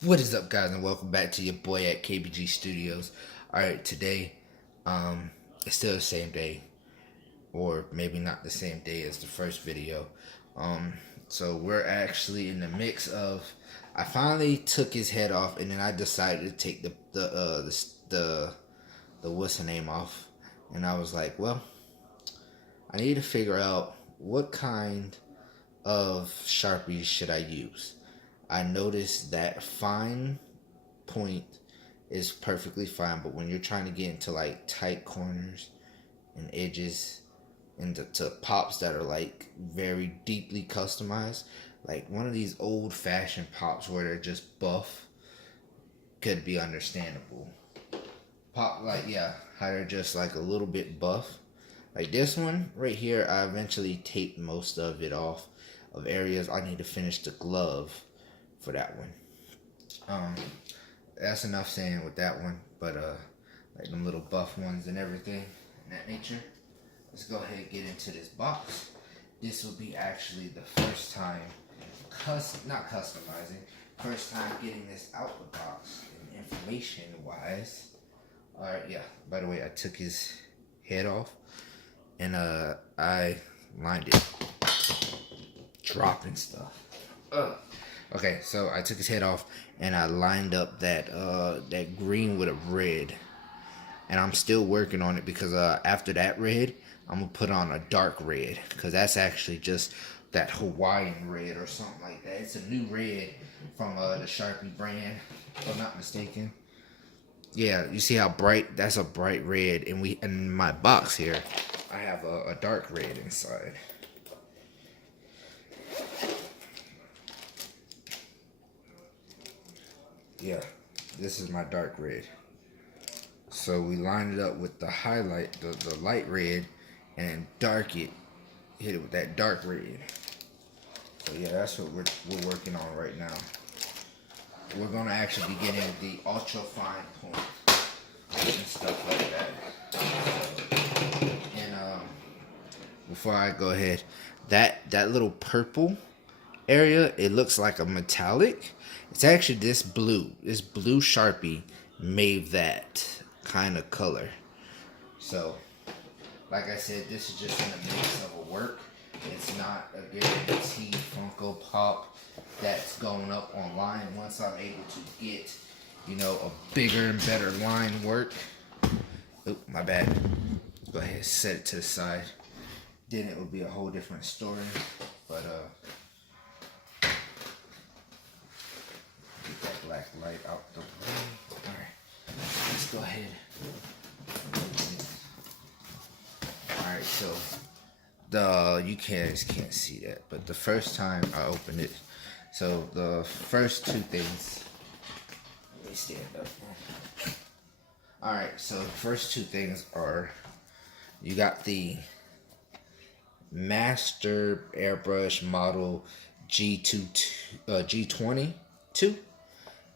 What is up, guys, and welcome back to your boy at KBG Studios. Alright, today, it's still the same day, or maybe not the same day as the first video. So we're actually in the mix of, I finally took his head off, and then I decided to take the what's the name off, and I was like, well, I need to figure out what kind of Sharpies should I use. I noticed that fine point is perfectly fine, but when you're trying to get into like tight corners and edges into pops that are like very deeply customized, like one of these old fashioned pops where they're just buff, could be understandable. Pop, like, yeah, how they're just like a little bit buff. Like this one right here, I eventually taped most of it off of areas I need to finish the glove for that one. That's enough saying with that one, but like them little buff ones and everything in that nature. Let's go ahead and get into this box. This will be actually the first time not customizing, first time getting this out the box and information wise. Alright, yeah, by the way, I took his head off and I lined it, dropping stuff. Okay, so I took his head off and I lined up that green with a red, and I'm still working on it because after that red, I'm gonna put on a dark red because that's actually just that Hawaiian red or something like that. It's a new red from the Sharpie brand, if I'm not mistaken. Yeah, you see how bright? That's a bright red, and in my box here, I have a dark red inside. Yeah, this is my dark red. So we line it up with the highlight, the light red, and dark it, hit it with that dark red. So yeah, that's what we're working on right now. We're gonna actually be getting the ultra fine point and stuff like that. And before I go ahead, that little purple area, it looks like a metallic. It's actually this blue Sharpie made that kind of color. So like I said, this is just in the mix of a work. It's not a guaranteed Funko Pop that's going up online. Once I'm able to get, a bigger and better line work. Oop, my bad. Go ahead and set it to the side. Then it would be a whole different story. But get that black light out the way. Alright, let's go ahead. Alright, so you can't see that, but the first time I opened it, so the first two things, let me stand up. Alright, so the first two things are, you got the Master Airbrush Model G22,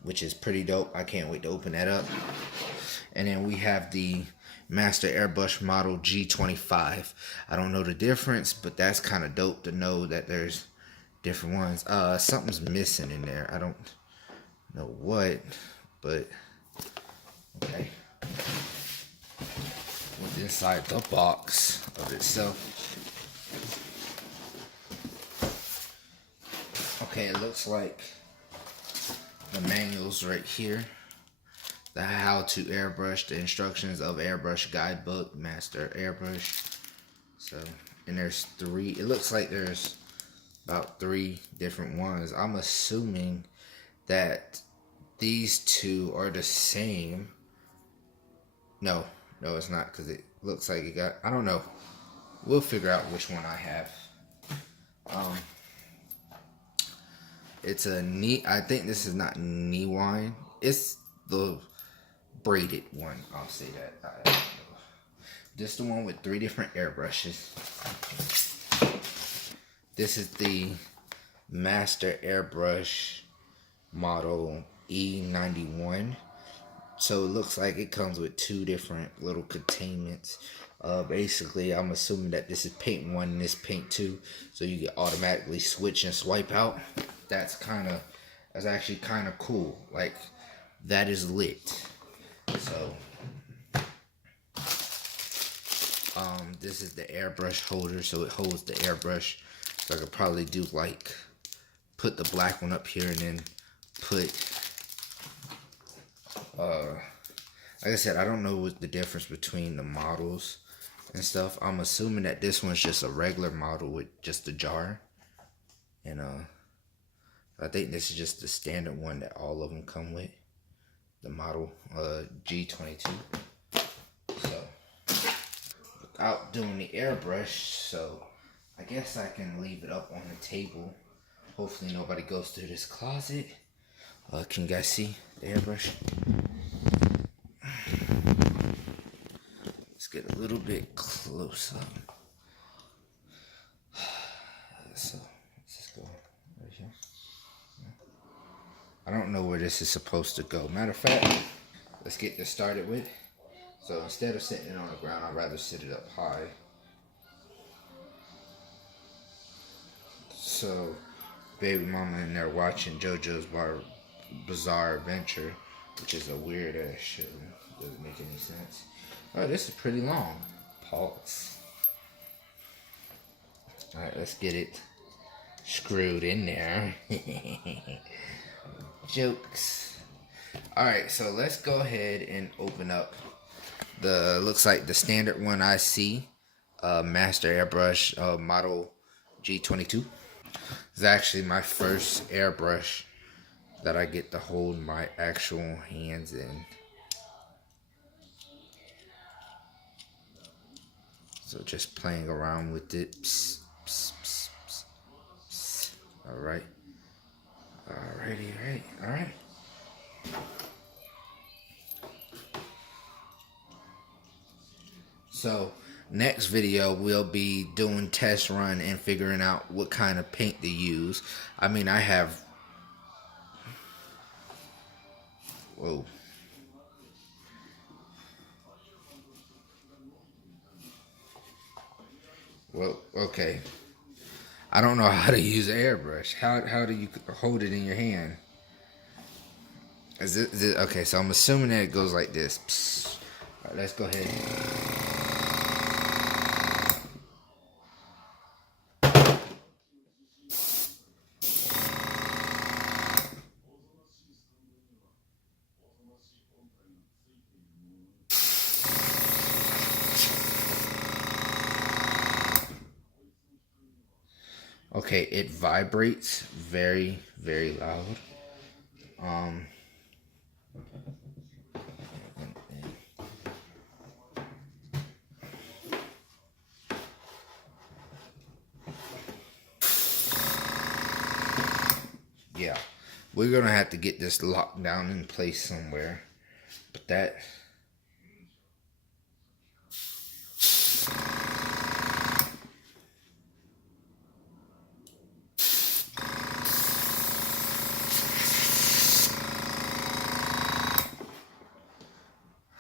which is pretty dope. I can't wait to open that up. And then we have the Master Airbrush Model G25. I don't know the difference, but that's kind of dope to know that there's different ones. Something's missing in there. I don't know what, but okay. What's inside the box of itself? Okay, it looks like the manual's right here. The how to airbrush, the instructions of airbrush guidebook, Master Airbrush. So, and there's three, it looks like there's about 3 different ones. I'm assuming that these two are the same. No, it's not, because it looks like it got, I don't know. We'll figure out which one I have. It's a knee, I think this is not knee wine. It's the braided one, I'll say that. This is the one with 3 different airbrushes. This is the Master Airbrush Model E91. So it looks like it comes with 2 different little containments. Basically, I'm assuming that this is paint 1 and this paint 2, so you can automatically switch and swipe out. That's kind of That's actually kind of cool. Like, that is lit. So, this is the airbrush holder, so it holds the airbrush. So I could probably do like, put the black one up here and then put, like I said, I don't know what the difference between the models and stuff. I'm assuming that this one's just a regular model with just a jar. And I think this is just the standard one that all of them come with. The model G22. So, without doing the airbrush, so I guess I can leave it up on the table. Hopefully nobody goes through this closet. Can you guys see the airbrush? Let's get a little bit close up. So, let's just go right here. I don't know where this is supposed to go. Matter of fact, let's get this started with. So instead of sitting it on the ground, I'd rather sit it up high. So, baby mama in there watching JoJo's Bizarre Adventure, which is a weird ass show. Doesn't make any sense. Oh, this is pretty long. Pause. Alright, let's get it screwed in there. Jokes. Alright, so let's go ahead and open up the, looks like the standard one I see. Master Airbrush model G22. It's actually my first airbrush that I get to hold my actual hands in. So just playing around with it. Psst, psst, psst, psst, psst. All right. Alrighty, right. All right. So next video we'll be doing test run and figuring out what kind of paint to use. I mean, I have, whoa. Well, okay. I don't know how to use an airbrush. How do you hold it in your hand? Is it okay? So I'm assuming that it goes like this. Psst. All right, let's go ahead. Okay, it vibrates very, very loud. Yeah, we're gonna have to get this locked down in place somewhere. But that,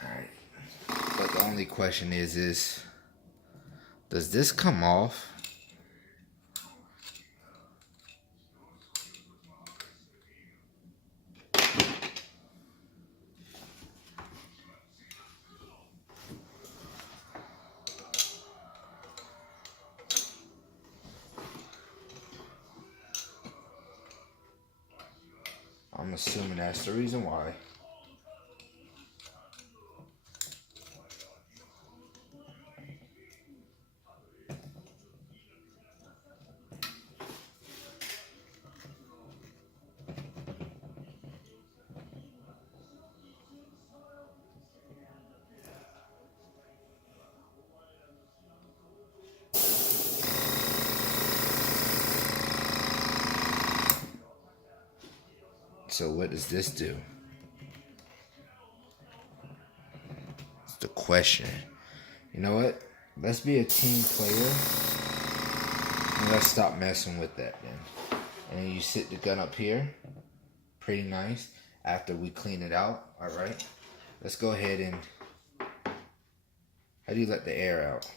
alright. But the only question is does this come off? I'm assuming that's the reason why. So what does this do? It's the question. You know what? Let's be a team player. And let's stop messing with that then. And then you sit the gun up here. Pretty nice. After we clean it out. Alright. Let's go ahead and... How do you let the air out?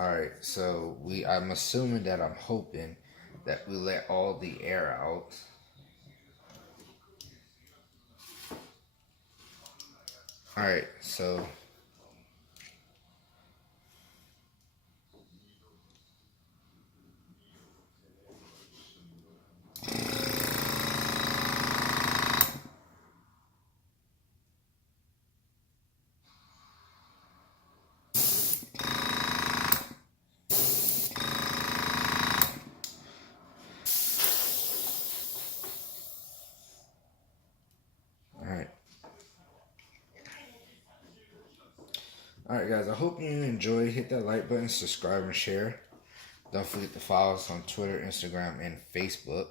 Alright, so I'm assuming that I'm hoping that we let all the air out. Alright, so alright. Alright guys, I hope you enjoyed. Hit that like button, subscribe, and share. Don't forget to follow us on Twitter, Instagram, and Facebook.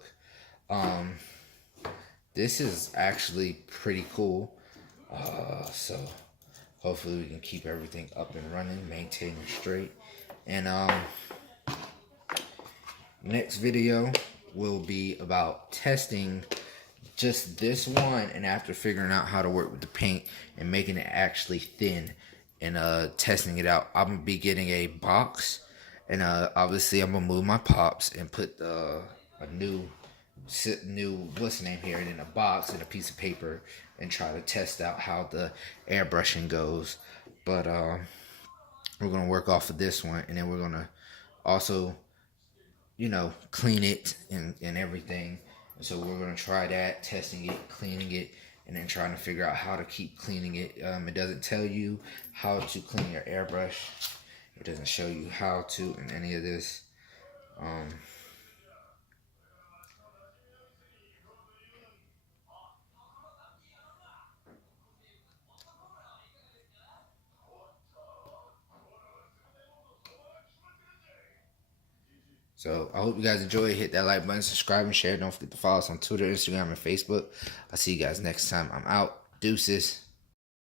This is actually pretty cool. So hopefully we can keep everything up and running, maintaining straight. And next video will be about testing just this one, and after figuring out how to work with the paint and making it actually thin and testing it out, I'm gonna be getting a box, and obviously I'm gonna move my pops and put a new what's the name here in a box and a piece of paper and try to test out how the airbrushing goes. But we're gonna work off of this one, and then we're gonna also, you know, clean it and everything. And so we're gonna try that, testing it, cleaning it, and then trying to figure out how to keep cleaning it. It doesn't tell you how to clean your airbrush. It doesn't show you how to in any of this. So I hope you guys enjoy. Hit that like button, subscribe, and share. Don't forget to follow us on Twitter, Instagram, and Facebook. I'll see you guys next time. I'm out. Deuces.